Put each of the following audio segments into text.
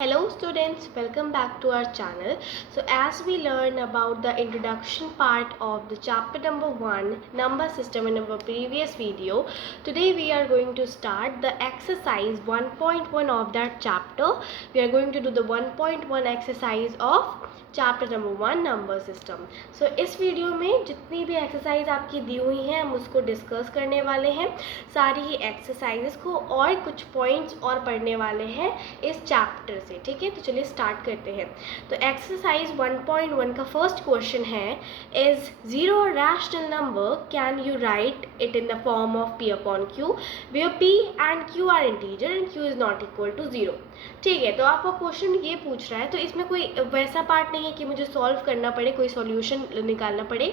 Hello students, welcome back to our channel. So as we learn about the introduction part of the chapter number 1 number system in our previous video, today we are going to start the exercise 1.1 of that chapter. We are going to do the 1.1 exercise of chapter number 1 number system. So इस वीडियो में जितनी भी exercise आपकी दी हुई हैं हम उसको डिस्कस करने वाले हैं, सारी ही एक्सरसाइजेस को और कुछ पॉइंट्स और पढ़ने वाले हैं इस चैप्टर से. ठीक है, तो चलिए स्टार्ट करते हैं. तो एक्सरसाइज 1.1 का फर्स्ट क्वेश्चन है, is zero rational number, can you write it in the form of p upon q where p and q are integer and q is not equal to 0. ठीक है, तो आपका question ये पूछ रहा है, तो इसमें कोई वैसा पार्ट नहीं है कि मुझे सॉल्व करना पड़े, कोई सॉल्यूशन निकालना पड़े,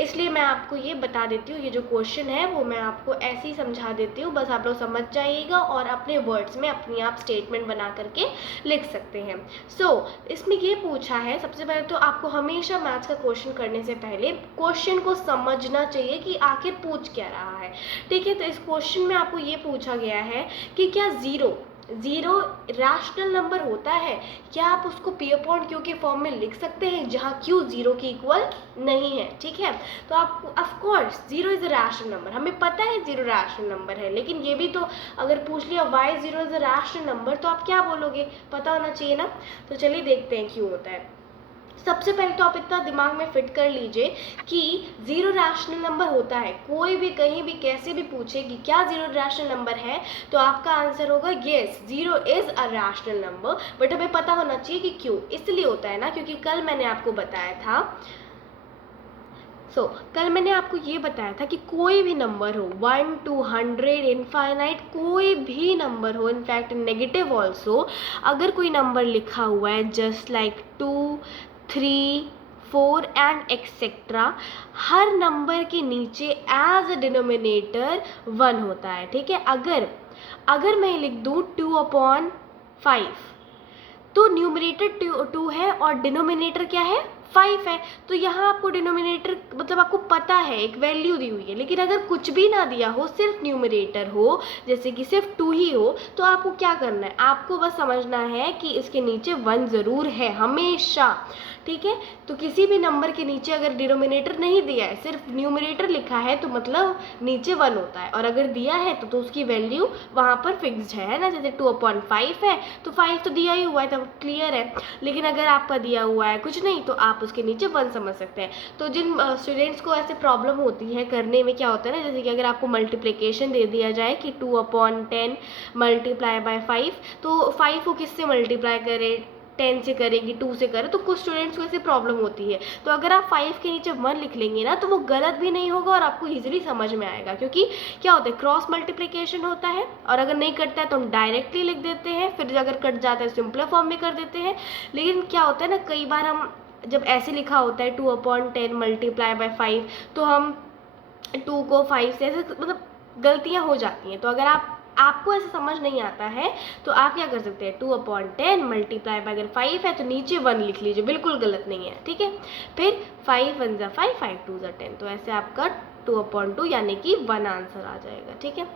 इसलिए मैं आपको ये बता देती हूँ. ये जो क्वेश्चन है वो मैं आपको ऐसे ही समझा देती हूँ, बस आप लोग समझ जाइएगा और अपने वर्ड्स में अपनी आप स्टेटमेंट बना करके लिख सकते हैं. इसमें ये पूछा है, सबसे पहले तो आपको हमेशा मैथ्स का क्वेश्चन करने से पहले क्वेश्चन को समझना चाहिए कि आखिर पूछ क्या रहा है. ठीक है, तो इस क्वेश्चन में आपको ये पूछा गया है कि क्या जीरो रैशनल नंबर होता है, क्या आप उसको p अपॉन q के फॉर्म में लिख सकते हैं जहाँ q जीरो के इक्वल नहीं है. ठीक है, तो आप of course zero is a rational number, हमें पता है जीरो रैशनल नंबर है, लेकिन ये भी तो अगर पूछ लिया why zero is a rational number तो आप क्या बोलोगे, पता होना चाहिए ना. तो चलिए देखते हैं क्यों होता है. सबसे पहले तो आप इतना दिमाग में फिट कर लीजिए कि जीरो रैशनल नंबर होता है. कोई भी कहीं भी कैसे भी पूछे कि क्या जीरो रैशनल नंबर है, तो आपका आंसर होगा yes, zero is a rational number. But हमें पता होना चाहिए कि क्यों. इसलिए होता है ना क्योंकि कल मैंने आपको बताया था, कल मैंने आपको ये बताया था कि कोई भी नंबर हो 1 to 100 इनफाइनाइट, कोई भी नंबर हो, इनफैक्ट नेगेटिव ऑल्सो, अगर कोई नंबर लिखा हुआ है just like 2, 3, 4 and etcetera, her number के नीचे एज अ डिनोमिनेटर 1 होता है. ठीक है, अगर मैं लिख दूँ 2 अपॉन 5, तो न्यूमरेटर 2 है और डिनोमिनेटर क्या है 5 है. तो यहाँ आपको डिनोमिनेटर मतलब आपको पता है, एक वैल्यू दी हुई है. लेकिन अगर कुछ भी ना दिया हो, सिर्फ न्यूमरेटर हो, जैसे कि सिर्फ 2 ही हो, तो आपको क्या करना है, आपको बस समझना है कि इसके नीचे 1 ज़रूर है हमेशा. ठीक है, तो किसी भी नंबर के नीचे अगर डिनोमिनेटर नहीं दिया है, सिर्फ न्यूमरेटर लिखा है, तो मतलब नीचे 1 होता है. और अगर दिया है तो उसकी वैल्यू वहाँ पर फिक्स्ड है ना. जैसे 2 अपॉन 5 है तो 5 तो दिया ही हुआ है, तब क्लियर है. लेकिन अगर आपका दिया हुआ है कुछ नहीं, तो आप उसके नीचे 1 समझ सकते हैं. तो जिन स्टूडेंट्स को ऐसे प्रॉब्लम होती है करने में, क्या होता है ना, जैसे कि अगर आपको मल्टीप्लिकेशन दे दिया जाए कि 2 अपॉन 10 मल्टीप्लाई बाय 5, तो 5 को किससे मल्टीप्लाई करें, 10 से करेंगे, 2 से करें, तो कुछ स्टूडेंट्स को ऐसे प्रॉब्लम होती है. तो अगर आप 5 के नीचे 1 लिख लेंगे ना, तो वो गलत भी नहीं होगा और आपको ईजिली समझ में आएगा. क्योंकि क्या होता है, क्रॉस मल्टीप्लिकेशन होता है, और अगर नहीं कटता है तो हम डायरेक्टली लिख देते हैं, फिर अगर कट जाता है सिंपलर फॉर्म में कर देते हैं. लेकिन क्या होता है ना, कई बार हम जब ऐसे लिखा होता है 2 अपॉन 10 मल्टीप्लाई बाय 5, तो हम 2 को 5 से ऐसे मतलब गलतियाँ हो जाती हैं. तो अगर आपको ऐसे समझ नहीं आता है, तो आप क्या कर सकते हैं, 2 अपॉन 10 मल्टीप्लाई बाय, अगर 5 है तो नीचे 1 लिख लीजिए, बिल्कुल गलत नहीं है. ठीक है, फिर 5 1 ज़ा 5, 5 2 ज़ा 10, तो ऐसे आपका 2 अपॉन 2 यानी कि 1 आंसर आ जाएगा. ठीक है,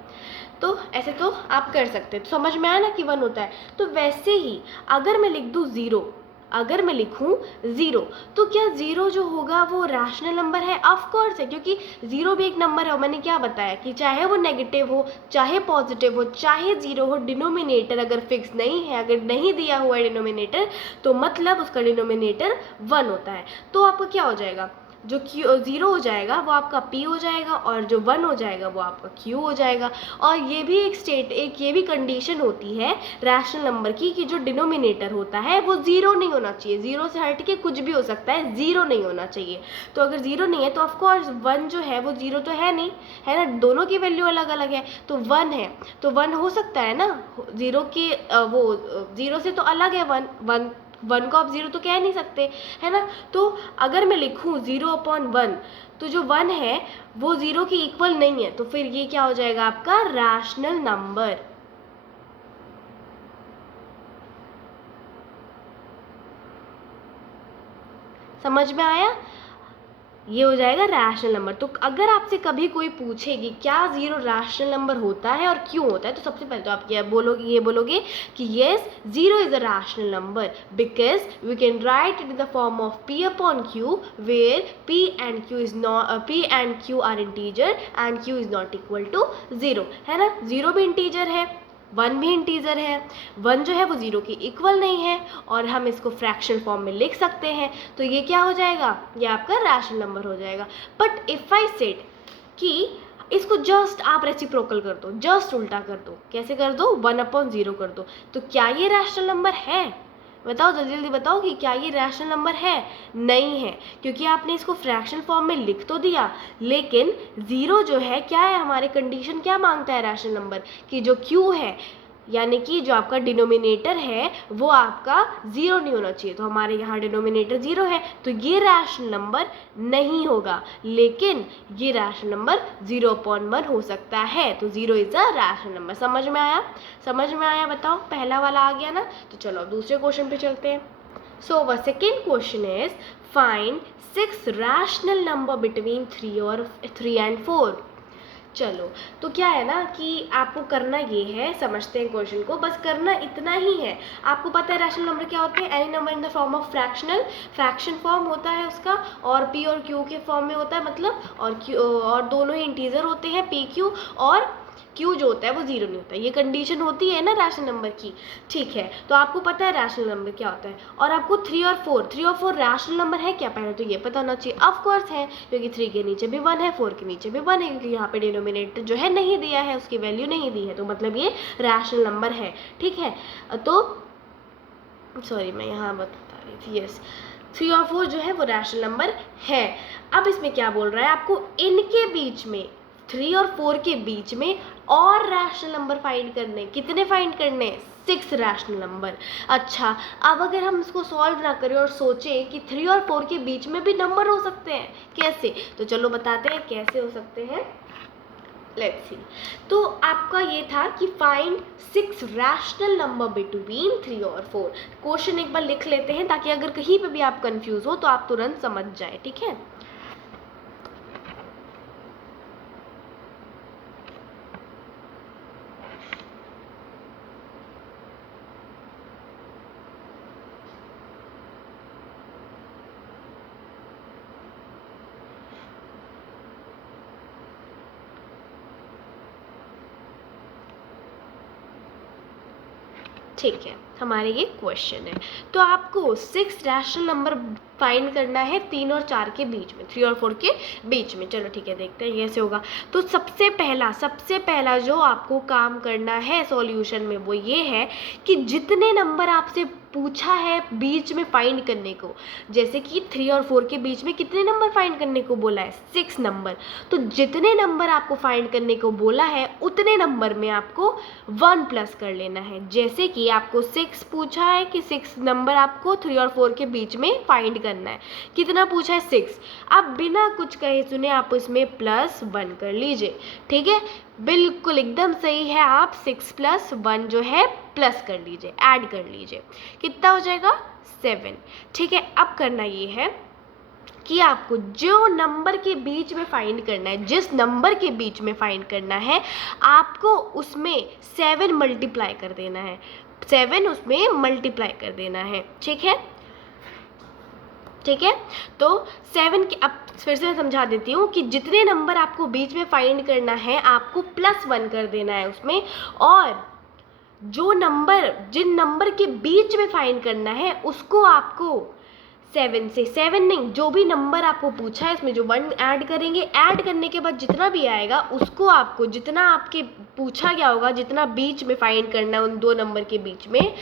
तो ऐसे तो आप कर सकते हैं. तो समझ में आया ना कि 1 होता है. तो वैसे ही अगर मैं लिख दूँ ज़ीरो, अगर मैं लिखूं ज़ीरो, तो क्या ज़ीरो जो होगा वो रैशनल नंबर है? ऑफ कोर्स है, क्योंकि ज़ीरो भी एक नंबर है. मैंने क्या बताया कि चाहे वो नेगेटिव हो, चाहे पॉजिटिव हो, चाहे ज़ीरो हो, डिनोमिनेटर अगर फिक्स नहीं है, अगर नहीं दिया हुआ है डिनोमिनेटर, तो मतलब उसका डिनोमिनेटर 1 होता है. तो आपको क्या हो जाएगा, जो ज़ीरो हो जाएगा वो आपका p हो जाएगा, और जो 1 हो जाएगा वो आपका q हो जाएगा. और ये भी एक ये भी कंडीशन होती है रैशनल नंबर की, कि जो डिनोमिनेटर होता है वो ज़ीरो नहीं होना चाहिए. ज़ीरो से हट के कुछ भी हो सकता है, ज़ीरो नहीं होना चाहिए. तो अगर ज़ीरो नहीं है तो ऑफकोर्स 1 जो है वो ज़ीरो तो है नहीं, है ना, दोनों की वैल्यू अलग अलग है. तो 1 है तो 1 हो सकता है ना, ज़ीरो की वो ज़ीरो से तो अलग है 1. 1 को आप ज़ीरो तो कह नहीं सकते, है ना. तो अगर मैं लिखूँ 0 अपॉन 1, तो जो 1 है वो ज़ीरो के इक्वल नहीं है, तो फिर ये क्या हो जाएगा आपका रैशनल नंबर. समझ में आया. ये हो जाएगा रैशनल नंबर। तो अगर आपसे कभी कोई पूछे कि क्या ज़ीरो रैशनल नंबर होता है और क्यों होता है, तो सबसे पहले तो आप ये बोलोगे कि yes zero is a rational number because we can write it in the form of p upon q where p and q are integer and q is not equal to zero, है ना। Zero भी integer है, one भी integer है, one जो है वो zero की इक्वल नहीं है और हम इसको फ्रैक्शन फॉर्म में लिख सकते हैं, तो ये क्या हो जाएगा, ये आपका रैशनल नंबर हो जाएगा। बट इफ़ आई सेड कि इसको जस्ट आप रेसिप्रोकल कर दो, जस्ट उल्टा कर दो, कैसे कर दो, 1/0 कर दो, तो क्या ये रैशनल नंबर है? बताओ, जल्दी जल्दी बताओ कि क्या ये रैशनल नंबर है? नहीं है, क्योंकि आपने इसको फ्रैक्शन फॉर्म में लिख तो दिया, लेकिन ज़ीरो जो है क्या है, हमारे कंडीशन क्या मांगता है रैशनल नंबर कि जो क्यू है, यानी कि जो आपका डिनोमिनेटर है वो आपका ज़ीरो नहीं होना चाहिए। तो हमारे यहाँ डिनोमिनेटर ज़ीरो है, तो ये रैशनल नंबर नहीं होगा, लेकिन ये रैशनल नंबर 0/1 हो सकता है। तो zero is a rational number. समझ में आया? समझ में आया? बताओ, पहला वाला आ गया ना। तो चलो अब दूसरे क्वेश्चन पे चलते हैं। So the second question is find 6 rational number between 3 and 4। चलो, तो क्या है ना कि आपको करना ये है, समझते हैं क्वेश्चन को, बस करना इतना ही है। आपको पता है रैशनल नंबर क्या होते हैं, any number in the form of fraction form होता है उसका, और p और q के फॉर्म में होता है, मतलब और दोनों ही इंटीजर होते हैं, p q, और q जो होता है वो ज़ीरो नहीं होता। ये कंडीशन होती है ना रैशनल नंबर की, ठीक है। तो आपको पता है रैशनल नंबर क्या होता है, और आपको 3 और 4 रैशनल नंबर है क्या, पहले तो ये पता होना चाहिए। ऑफ कोर्स है, क्योंकि 3 के नीचे भी 1 है, 4 के नीचे भी 1 है, क्योंकि यहाँ पे डिनोमिनेटर जो है नहीं दिया है, उसकी वैल्यू नहीं दी है, तो मतलब ये रैशनल नंबर है, ठीक है। तो सॉरी, मैं यहाँ बता रही थी, यस, 3 और 4 जो है वो रैशनल नंबर है। अब इसमें क्या बोल रहा है, आपको इनके बीच में, 3 और 4 के बीच में और रैशनल नंबर फाइंड करने, कितने फाइंड करने, 6 रैशनल नंबर। अच्छा, अब अगर हम इसको सॉल्व ना करें और सोचें कि 3 और 4 के बीच में भी नंबर हो सकते हैं, कैसे, तो चलो बताते हैं कैसे हो सकते हैं। Let's see. तो आपका ये था कि फाइंड 6 रैशनल नंबर बिटवीन 3 और 4। क्वेश्चन एक बार लिख लेते हैं ताकि अगर कहीं पे भी आप कंफ्यूज हो तो आप तुरंत समझ जाए, ठीक है। ठीक है, हमारे ये क्वेश्चन है। तो आपको 6 रैशनल नंबर फाइंड करना है 3 और 4 के बीच में, 3 और 4 के बीच में। चलो ठीक है, देखते हैं कैसे होगा। तो सबसे पहला जो आपको काम करना है सॉल्यूशन में वो ये है कि जितने नंबर आपसे पूछा है बीच में फाइंड करने को, जैसे कि 3 और 4 के बीच में कितने नंबर फाइंड करने को बोला है, 6 नंबर। तो जितने नंबर आपको फाइंड करने को बोला है उतने नंबर में आपको 1 प्लस कर लेना है। जैसे कि आपको 6 पूछा है कि 6 नंबर आपको 3 और 4 के बीच में फाइंड करना है, कितना पूछा है, 6। अब बिना कुछ कहे सुने आप इसमें +1 कर लीजिए, ठीक है, बिल्कुल एकदम सही है। आप 6 + 1 जो है प्लस कर लीजिए, ऐड कर लीजिए, कितना हो जाएगा, 7, ठीक है। अब करना ये है कि आपको जो नंबर के बीच में फाइंड करना है, जिस नंबर के बीच में फाइंड करना है, आपको उसमें 7 मल्टीप्लाई कर देना है, 7 उसमें मल्टीप्लाई कर देना है, ठीक है, ठीक है। तो 7 के, अब फिर से मैं समझा देती हूँ कि जितने नंबर आपको बीच में फाइंड करना है आपको +1 कर देना है उसमें, और जो नंबर, जिन नंबर के बीच में फाइंड करना है उसको आपको 7 से, 7 नहीं, जो भी नंबर आपको पूछा है इसमें जो 1 ऐड करेंगे, ऐड करने के बाद जितना भी आएगा उसको आपको, जितना आपके पूछा गया होगा, जितना बीच में फाइंड करना है उन दो नंबर के बीच में,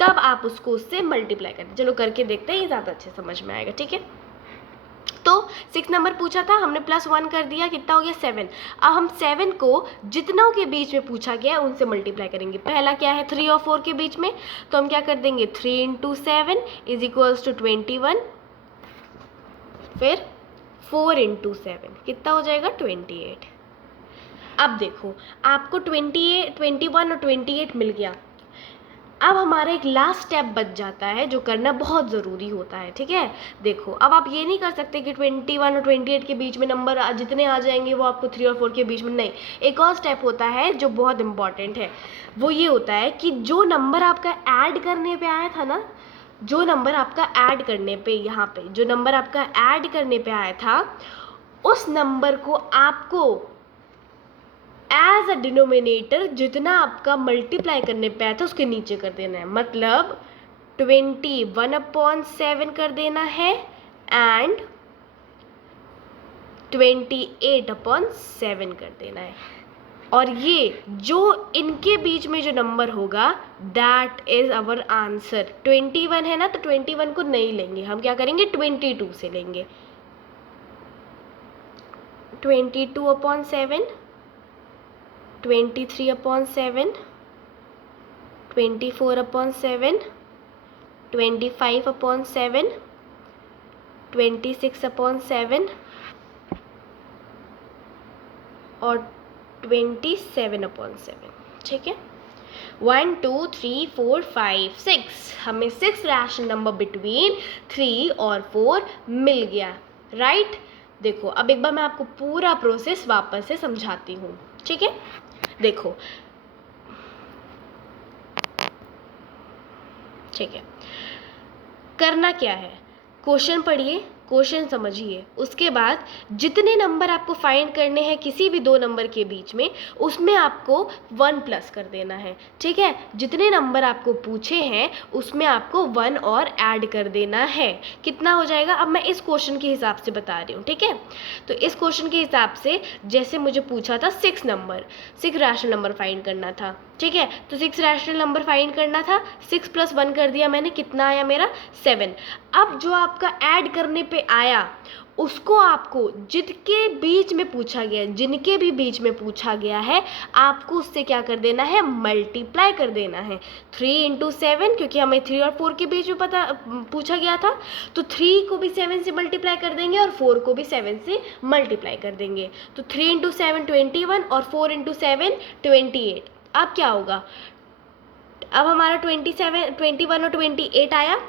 तब आप उसको उससे मल्टीप्लाई करें। चलो करके देखते हैं, ये ज़्यादा अच्छे समझ में आएगा, ठीक है। तो 6 नंबर पूछा था, हमने +1 कर दिया, कितना हो गया, 7। अब हम 7 को जितनों के बीच में पूछा गया है उनसे मल्टीप्लाई करेंगे। पहला क्या है, 3 और 4 के बीच में, तो हम क्या कर देंगे, 3 × 7 = 21, फिर 4 × 7 कितना हो जाएगा, 28। अब देखो, आपको 21 और 28 मिल गया, अब हमारा एक लास्ट स्टेप बच जाता है जो करना बहुत ज़रूरी होता है, ठीक है। देखो अब आप ये नहीं कर सकते कि 21 और 28 के बीच में नंबर जितने आ जाएंगे वो आपको 3 और 4 के बीच में, नहीं। एक और स्टेप होता है जो बहुत इंपॉर्टेंट है, वो ये होता है कि जो नंबर आपका ऐड करने पे आया था ना, जो नंबर आपका ऐड करने पे, यहाँ पे जो नंबर आपका ऐड करने पे आया था, उस नंबर को आपको एज अ डिनोमिनेटर जितना आपका मल्टीप्लाई करने पे आया था उसके नीचे कर देना है। मतलब 21/7 कर देना है एंड 28/7 कर देना है। और ये जो इनके बीच में जो नंबर होगा दैट इज आवर आंसर। 21 है ना, तो 21 को नहीं लेंगे, हम क्या करेंगे 22 से लेंगे। 22/7, 23/7, 24/7, 25/7, 26/7 और 27/7, ठीक है। 1 2 3 4 5 6, हमें 6 रैशनल नंबर बिटवीन 3 और 4 मिल गया, राइट। देखो अब एक बार मैं आपको पूरा प्रोसेस वापस से समझाती हूँ, ठीक है। देखो ठीक है, करना क्या है, क्वेश्चन पढ़िए, क्वेश्चन समझिए, उसके बाद जितने नंबर आपको फाइंड करने हैं किसी भी दो नंबर के बीच में, उसमें आपको 1 प्लस कर देना है, ठीक है। जितने नंबर आपको पूछे हैं उसमें आपको 1 और ऐड कर देना है। कितना हो जाएगा, अब मैं इस क्वेश्चन के हिसाब से बता रही हूँ, ठीक है। तो इस क्वेश्चन के हिसाब से जैसे मुझे पूछा था 6 रैशनल नंबर फाइंड करना था, ठीक है। तो 6 रैशनल नंबर फाइंड करना था, 6 + 1 कर दिया मैंने, कितना आया मेरा 7। अब जो आपका ऐड करने पे आया उसको आपको जिनके बीच में पूछा गया, जिनके भी बीच में पूछा गया है, आपको उससे क्या कर देना है, मल्टीप्लाई कर देना है। 3 × 7, क्योंकि हमें 3 और 4 के बीच में पूछा गया था, तो 3 को भी 7 से मल्टीप्लाई कर देंगे और 4 को भी 7 से मल्टीप्लाई कर देंगे। तो 3 × 7 21 और 4 × 7 28। अब क्या होगा, अब हमारा 21 और 28 आया।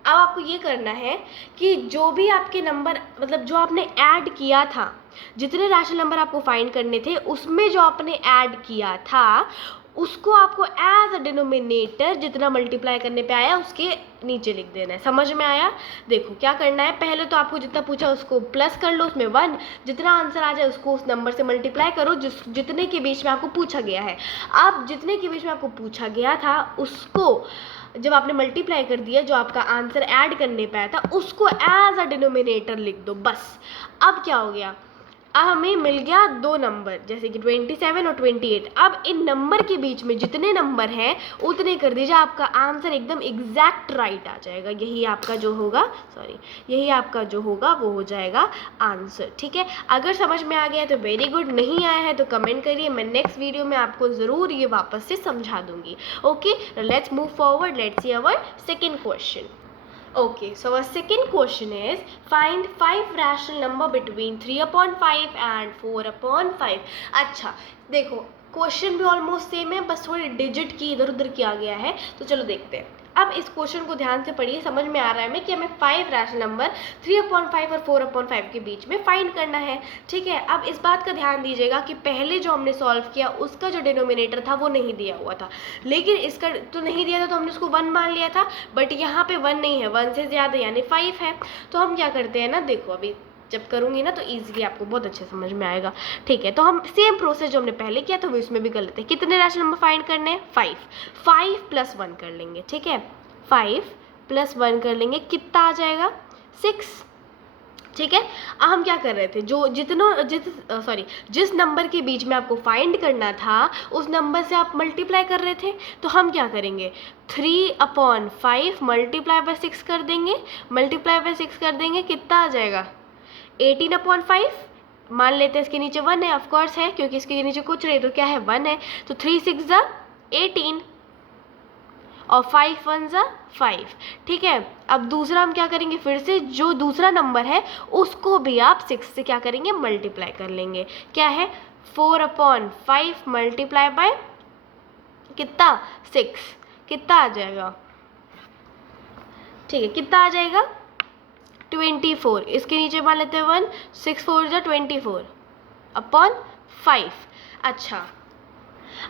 अब आपको ये करना है कि जो भी आपके नंबर, मतलब जो आपने ऐड किया था, जितने रैशनल नंबर आपको फाइंड करने थे उसमें जो आपने ऐड किया था उसको आपको एज अ डिनोमिनेटर जितना मल्टीप्लाई करने पे आया उसके नीचे लिख देना है। समझ में आया। देखो क्या करना है, पहले तो आपको जितना पूछा उसको प्लस कर लो, उसमें 1, जितना आंसर आ जाए उसको उस नंबर से मल्टीप्लाई करो जितने के बीच में आपको पूछा गया है। अब जितने के बीच में आपको पूछा गया था उसको जब आपने मल्टीप्लाई कर दिया, जो आपका आंसर ऐड करने पे आया था उसको एज अ डिनोमिनेटर लिख दो, बस। अब क्या हो गया, अब हमें मिल गया दो नंबर, जैसे कि 27 और 28। अब इन नंबर के बीच में जितने नंबर हैं उतने कर दीजिए, आपका आंसर एकदम एग्जैक्ट राइट आ जाएगा। यही आपका जो होगा, यही आपका जो होगा वो हो जाएगा आंसर, ठीक है। अगर समझ में आ गया तो वेरी गुड, नहीं आया है तो कमेंट करिए, मैं नेक्स्ट वीडियो में आपको ज़रूर ये वापस से समझा दूंगी। Okay, let's move forward, let's see our second question. Okay, so our second question is find 5 rational number between 3/5 and 4/5. अच्छा देखो क्वेश्चन भी ऑलमोस्ट सेम है, बस थोड़ी डिजिट की इधर उधर किया गया है, तो चलो देखते हैं। अब इस क्वेश्चन को ध्यान से पढ़िए, समझ में आ रहा है हमें कि हमें 5 रैशनल नंबर 3/5 और 4/5 के बीच में फाइंड करना है, ठीक है। अब इस बात का ध्यान दीजिएगा कि पहले जो हमने सॉल्व किया उसका जो डिनोमिनेटर था वो नहीं दिया हुआ था, लेकिन इसका तो नहीं दिया था तो हमने उसको 1 मान लिया था, बट यहाँ पे 1 नहीं है, 1 से ज़्यादा यानी 5 है। तो हम क्या करते हैं ना, देखो अभी जब करूँगी ना तो ईजिली आपको बहुत अच्छे समझ में आएगा, ठीक है। तो हम सेम प्रोसेस जो हमने पहले किया था वो इसमें भी कर लेते हैं। कितने रैशनल नंबर फाइंड करने हैं, 5 + 1 कर लेंगे, ठीक है। 5 + 1 कर लेंगे, कितना आ जाएगा 6, ठीक है। अब हम क्या कर रहे थे, जिस नंबर के बीच में आपको फाइंड करना था उस नंबर से आप मल्टीप्लाई कर रहे थे, तो हम क्या करेंगे 3/5 × 6 कर देंगे, कितना आ जाएगा 18/5। मान लेते हैं इसके नीचे 1 है, ऑफकोर्स है क्योंकि इसके नीचे कुछ नहीं, तो क्या है 1 है, तो 3 × 6 = 18 और 5 × 1 = 5, ठीक है। अब दूसरा हम क्या करेंगे, फिर से जो दूसरा नंबर है उसको भी आप 6 से क्या करेंगे, मल्टीप्लाई कर लेंगे। क्या है 4/5 × कितना 6, कितना आ जाएगा? ठीक है, कितना आ जाएगा? 24। इसके नीचे मान लेते हैं 1, 6 4 जा 24 अपॉन 5।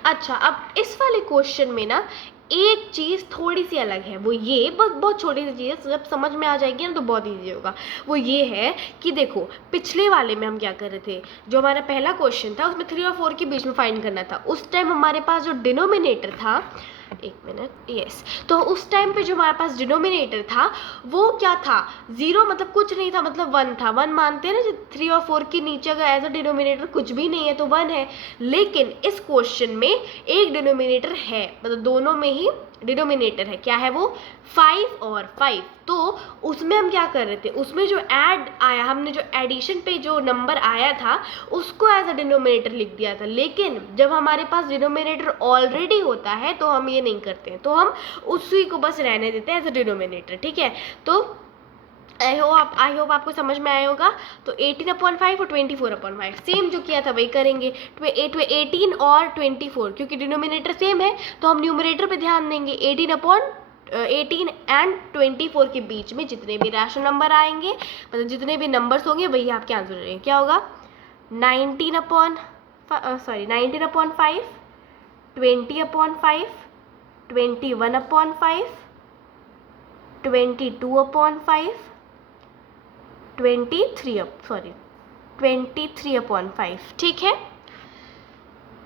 अच्छा, अब इस वाले क्वेश्चन में ना एक चीज़ थोड़ी सी अलग है, वो ये बस बहुत छोटी सी चीज़ है, जब समझ में आ जाएगी ना तो बहुत ईजी होगा। वो ये है कि देखो पिछले वाले में हम क्या कर रहे थे, जो हमारा पहला क्वेश्चन था उसमें 3 और 4 के बीच में फाइंड करना था। उस टाइम हमारे पास जो डिनोमिनेटर था, एक मिनट, यस, तो उस टाइम पे जो हमारे पास डिनोमिनेटर था वो क्या था? 0 मतलब कुछ नहीं था, मतलब 1 था। 1 मानते हैं ना, जो 3 और 4 के नीचे अगर एज अ डिनोमिनेटर कुछ भी नहीं है तो 1 है। लेकिन इस क्वेश्चन में एक डिनोमिनेटर है, मतलब दोनों में ही डिनोमिनेटर है। क्या है वो? 5 और 5। तो उसमें हम क्या कर रहे थे, उसमें जो ऐड आया, हमने जो एडिशन पे जो नंबर आया था उसको एज अ डिनोमिनेटर लिख दिया था। लेकिन जब हमारे पास डिनोमिनेटर ऑलरेडी होता है तो हम ये नहीं करते हैं, तो हम उसी को बस रहने देते हैं एज अ डिनोमिनेटर। ठीक है, तो आई होप आपको समझ में आया होगा। तो 18/5 और 24/5 सेम जो किया था वही करेंगे। 18 और 24 क्योंकि डिनोमिनेटर सेम है तो हम न्यूमरेटर पे ध्यान देंगे। 18 एंड 24 के बीच में जितने भी रैशनल नंबर आएंगे, मतलब जितने भी नंबर्स होंगे वही आपके आंसर रहेंगे। क्या होगा? 19/5, 20/5, 21/5, 22/5, 23/5। ठीक है,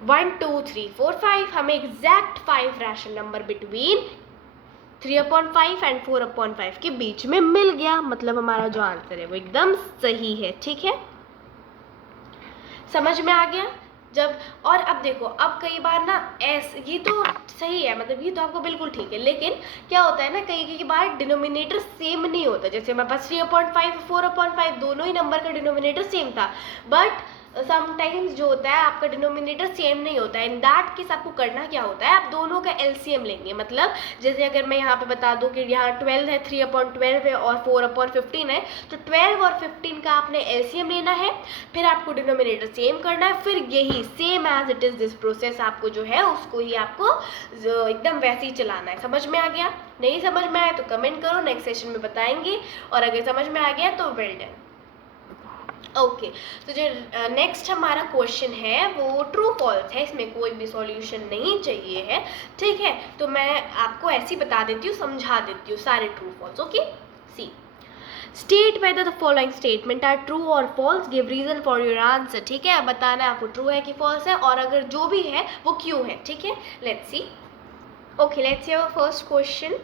1 2 3 4 5 हमें exact 5 rational number between 3/5 and 4/5 के बीच में मिल गया, मतलब हमारा जो आंसर है वो एकदम सही है। ठीक है, समझ में आ गया? जब और अब देखो, अब कई बार ना ये तो सही है, मतलब ये तो आपको बिल्कुल ठीक है, लेकिन क्या होता है ना, कई बार डिनोमिनेटर सेम नहीं होता। जैसे हमारे पास 3/5 4/5 दोनों ही नंबर का डिनोमिनेटर सेम था, बट समटाइम्स जो होता है आपका डिनोमिनेटर सेम नहीं होता है। इन दैट केस आपको करना क्या होता है, आप दोनों का एलसीएम लेंगे। मतलब जैसे अगर मैं यहाँ पे बता दूँ कि यहाँ 12 है, 3/12 है और 4/15 है, तो 12 और 15 का आपने एलसीएम लेना है, फिर आपको डिनोमिनेटर सेम करना है, फिर यही same as it is this process आपको जो है उसको ही आपको एकदम वैसे ही चलाना है। समझ में आ गया? नहीं समझ में आया तो कमेंट करो, नेक्स्ट सेशन में बताएंगे, और अगर समझ में आ गया तो वेल डन। ओके, तो जो नेक्स्ट हमारा क्वेश्चन है वो ट्रू फॉल्स है, इसमें कोई भी सॉल्यूशन नहीं चाहिए है। ठीक है, तो मैं आपको ऐसे ही बता देती हूँ, समझा देती हूँ सारे true false. Okay, see state whether the following statement are true और false, give reason for your answer. ठीक है, अब बताना है आपको ट्रू है कि फॉल्स है, और अगर जो भी है वो क्यों है। ठीक है, let's see. Okay, let's see our first question.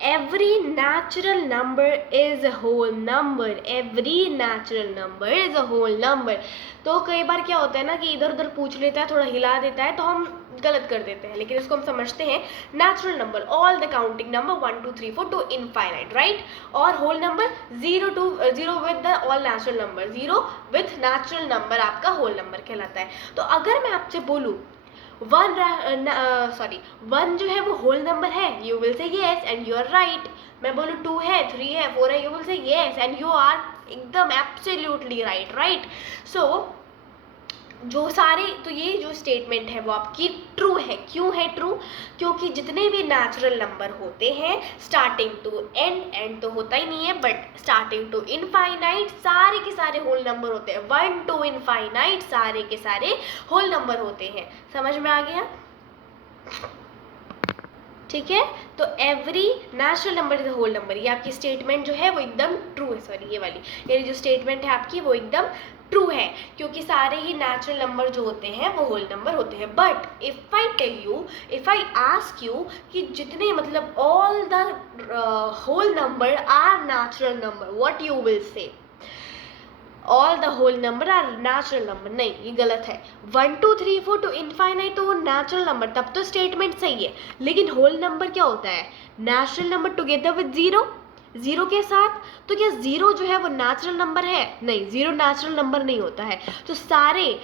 Every natural number is a whole number. Every natural number is a whole number. तो कई बार क्या होता है ना कि इधर उधर पूछ लेता है, थोड़ा हिला देता है, तो हम गलत कर देते हैं, लेकिन इसको हम समझते हैं natural number all the counting number 1 2 3 4 to infinite, right. और whole number 0 with the all natural number, 0 with natural number आपका होल नंबर कहलाता है। तो अगर मैं आपसे बोलूँ 1 जो है वो होल नंबर है, you will say yes and you are right. मैं बोलूँ 2 है, 3 है, 4 है, you will say yes and you are एकदम एब्सोल्युटली राइट, राइट। सो जो सारे, तो ये जो स्टेटमेंट है वो आपकी ट्रू है। क्यों है ट्रू? क्योंकि जितने भी नेचुरल नंबर होते हैं स्टार्टिंग टू एंड तो होता ही नहीं है, बट स्टार्टिंग टू इनफाइनाइट सारे के सारे होल नंबर होते हैं। 1 टू इनफाइनाइट सारे के सारे होल नंबर होते हैं। समझ में आ गया? ठीक है, तो every natural number is a whole number, ये आपकी स्टेटमेंट जो है वो एकदम ट्रू है। सॉरी, ये वाली ये जो स्टेटमेंट है आपकी वो एकदम ट्रू है, क्योंकि सारे ही नेचुरल नंबर जो होते हैं वो होल नंबर होते हैं। But if I tell you, if I ask you कि जितने, मतलब all the whole number are natural number, what you will say? All the whole number are natural number, नहीं, ये गलत है। 1 2 3 4 टू इनफाइनाइट तो वो नेचुरल नंबर, तब तो स्टेटमेंट सही है। लेकिन होल नंबर क्या होता है? Natural number together with zero के साथ। तो क्या जीरो जो है वो नेचुरल नंबर है? नहीं, जीरो नेचुरल नंबर नहीं होता है। तो सारे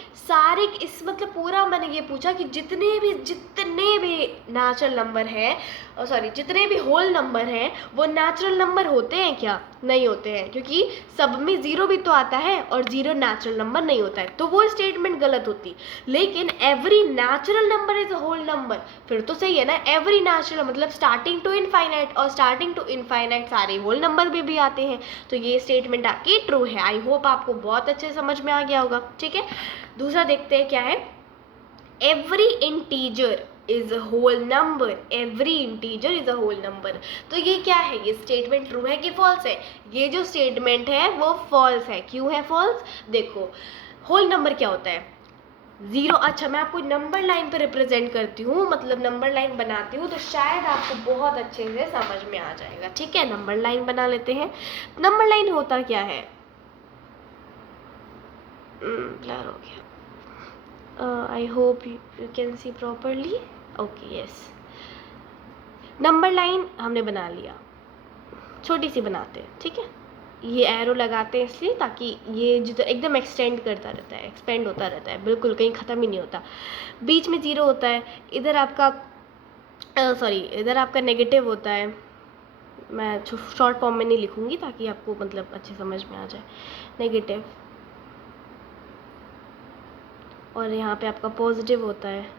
इस मतलब पूरा मैंने ये पूछा कि जितने भी नेचुरल नंबर है, सॉरी जितने भी होल नंबर हैं वो नेचुरल नंबर होते हैं क्या? नहीं होते हैं, क्योंकि सब में ज़ीरो भी तो आता है और ज़ीरो नेचुरल नंबर नहीं होता है, तो वो स्टेटमेंट गलत होती। लेकिन every natural number is a whole number, फिर तो सही है ना। एवरी नेचुरल मतलब स्टार्टिंग टू इनफाइनाइट, और स्टार्टिंग टू इनफाइनाइट सारे होल नंबर में भी आते हैं, तो ये स्टेटमेंट आपकी ट्रू है। आई होप आपको बहुत अच्छे से समझ में आ गया होगा। ठीक है, दूसरा देखते हैं क्या है। Every integer is a whole number, every integer is a whole number. तो ये क्या है, ये स्टेटमेंट ट्रू है कि फॉल्स है? ये जो स्टेटमेंट है वो फॉल्स है। क्यों है फॉल्स? देखो, होल नंबर क्या होता है? ज़ीरो। अच्छा, मैं आपको नंबर लाइन पे रिप्रेजेंट करती हूँ, मतलब नंबर लाइन बनाती हूँ, तो शायद आपको बहुत अच्छे से समझ में आ जाएगा। ठीक है, नंबर लाइन बना लेते हैं। नंबर लाइन होता क्या है? ब्लर हो गया। I hope you can see properly. Okay, yes. Number line हमने बना लिया, छोटी सी बनाते हैं। ठीक है, ये एरो लगाते हैं इसलिए ताकि ये जितना एकदम एक्सटेंड करता रहता है, एक्सपेंड होता रहता है, बिल्कुल कहीं ख़त्म ही नहीं होता। बीच में ज़ीरो होता है, इधर आपका इधर आपका नेगेटिव होता है। मैं शॉर्ट फॉर्म में नहीं लिखूँगी ताकि आपको मतलब अच्छे समझ में आ जाए। नेगेटिव, और यहाँ पे आपका पॉजिटिव होता है।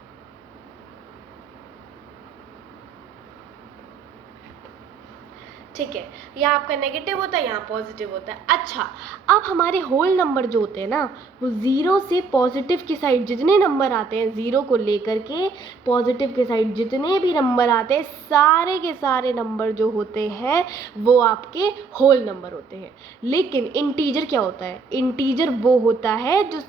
ठीक है, यहाँ आपका नेगेटिव होता है, यहाँ पॉजिटिव होता है। अच्छा, अब हमारे होल नंबर जो होते हैं ना, वो ज़ीरो से पॉजिटिव की साइड जितने नंबर आते हैं, ज़ीरो को लेकर के पॉजिटिव के साइड जितने भी नंबर आते हैं, सारे के सारे नंबर जो होते हैं वो आपके होल नंबर होते हैं। लेकिन इंटीजर क्या होता है? इंटीजर वो होता है जो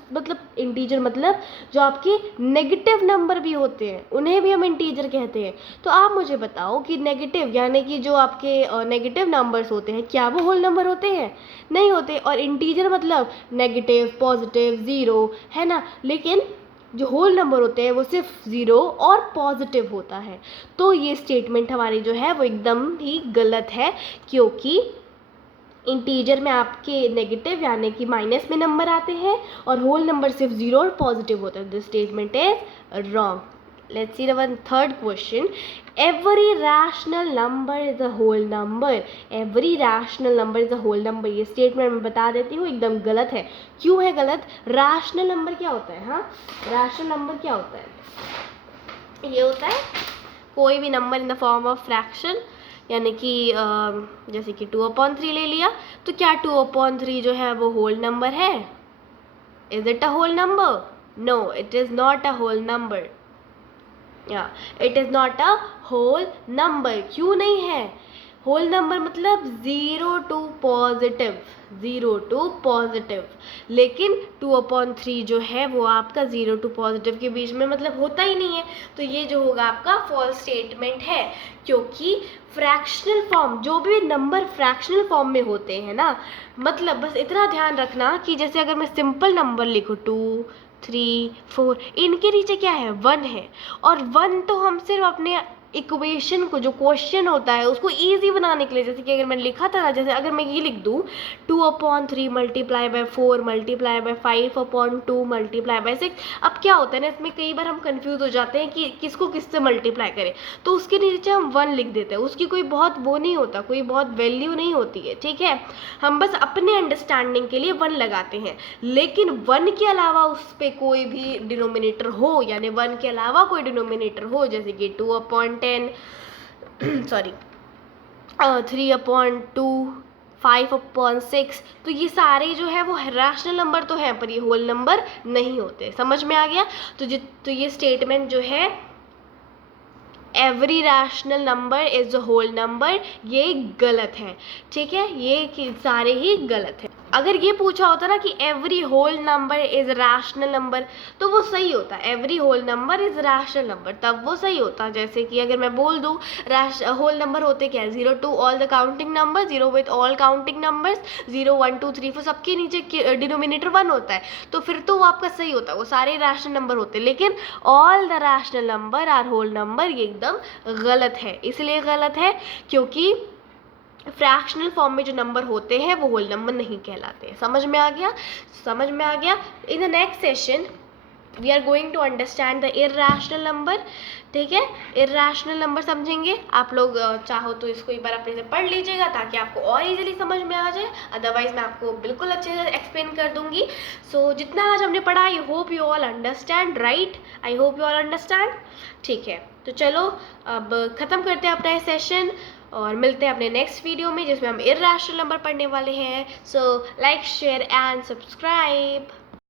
इंटीजर मतलब जो आपके नेगेटिव नंबर भी होते हैं, उन्हें भी हम इंटीजर कहते हैं। तो आप मुझे बताओ कि नेगेटिव यानी कि जो आपके नेगेटिव नंबर्स होते हैं, क्या वो होल नंबर होते हैं? नहीं होते। और इंटीजर मतलब नेगेटिव, पॉजिटिव, ज़ीरो, है ना। लेकिन जो होल नंबर होते हैं वो सिर्फ ज़ीरो और पॉजिटिव होता है। तो ये स्टेटमेंट हमारी जो है वो एकदम ही गलत है, क्योंकि इंटीजर में आपके नेगेटिव यानी कि माइनस में नंबर आते हैं और होल नंबर सिर्फ ज़ीरो और पॉजिटिव होता है। This statement is wrong. Let's see our third question. Every rational number is a whole number. Every rational number is a whole number. ये स्टेटमेंट मैं बता देती हूँ, एकदम गलत है। क्यों है गलत? रैशनल नंबर क्या होता है? हाँ, रैशनल नंबर क्या होता है? ये होता है कोई भी number in the form of fraction, यानी कि जैसे कि 2/3 ले लिया, तो क्या 2/3 जो है वो होल नंबर है? Is it a whole number? No, it is not a whole number. It is not a whole number. क्यों नहीं है? होल नंबर मतलब zero to positive, zero to positive. लेकिन 2/3 जो है वो आपका ज़ीरो टू पॉजिटिव के बीच में मतलब होता ही नहीं है। तो ये जो होगा आपका फॉल्स स्टेटमेंट है, क्योंकि फ्रैक्शनल फॉर्म, जो भी नंबर फ्रैक्शनल फॉर्म में होते हैं ना, मतलब बस इतना ध्यान रखना कि जैसे अगर मैं सिंपल नंबर लिखूँ 2, 3, 4, इनके नीचे क्या है? 1 है। और 1 तो हम सिर्फ अपने इक्वेशन को, जो क्वेश्चन होता है उसको ईजी बनाने के लिए, जैसे कि अगर मैंने लिखा था ना, जैसे अगर मैं ये लिख दूँ 2/3 multiply by 4 multiply by 5/2 multiply by 6। अब क्या होता है ना, इसमें कई बार हम कंफ्यूज हो जाते हैं कि किसको किससे मल्टीप्लाई करें, तो उसके नीचे हम 1 लिख देते हैं। उसकी कोई बहुत वो नहीं होता, कोई बहुत वैल्यू नहीं होती है। ठीक है, हम बस अपने अंडरस्टैंडिंग के लिए 1 लगाते हैं। लेकिन 1 के अलावा उस पर कोई भी डिनोमिनेटर हो, यानी 1 के अलावा कोई डिनोमिनेटर हो, जैसे कि 2/10 सॉरी 3/2, 5/6, तो ये सारे जो है वो रैशनल नंबर तो हैं, पर ये होल नंबर नहीं होते। समझ में आ गया? तो ये स्टेटमेंट जो है every rational number is a whole number, ये गलत है। ठीक है, ये सारे ही गलत है। अगर ये पूछा होता ना कि every whole number is rational number, तो वो सही होता। Every whole number is rational number, तब वो सही होता। जैसे कि अगर मैं बोल दूँ होल नंबर होते क्या है? 0 to all the counting number, 0 with all counting numbers, 0, 1, 2, 3, 4 सबके नीचे डिनोमिनेटर 1 होता है, तो फिर तो वो आपका सही होता, वो सारे रैशनल नंबर होते। लेकिन all the rational number are whole number, ये एकदम गलत है। इसलिए गलत है क्योंकि फ्रैक्शनल फॉर्म में जो नंबर होते हैं वो होल नंबर नहीं कहलाते। समझ में आ गया? समझ में आ गया। In the next session we are going to understand the irrational number, ठीक है। इर्रेशनल नंबर समझेंगे आप लोग, चाहो तो इसको एक बार अपने से पढ़ लीजिएगा ताकि आपको और इजीली समझ में आ जाए, अदरवाइज मैं आपको बिल्कुल अच्छे से एक्सप्लेन कर दूंगी। सो जितना आज हमने पढ़ा, I hope you all understand, right, I hope you all understand, ठीक है। तो चलो अब ख़त्म करते हैं अपना ये सेशन और मिलते हैं अपने नेक्स्ट वीडियो में जिसमें हम इर्रेशनल नंबर पढ़ने वाले हैं। So like, share and subscribe.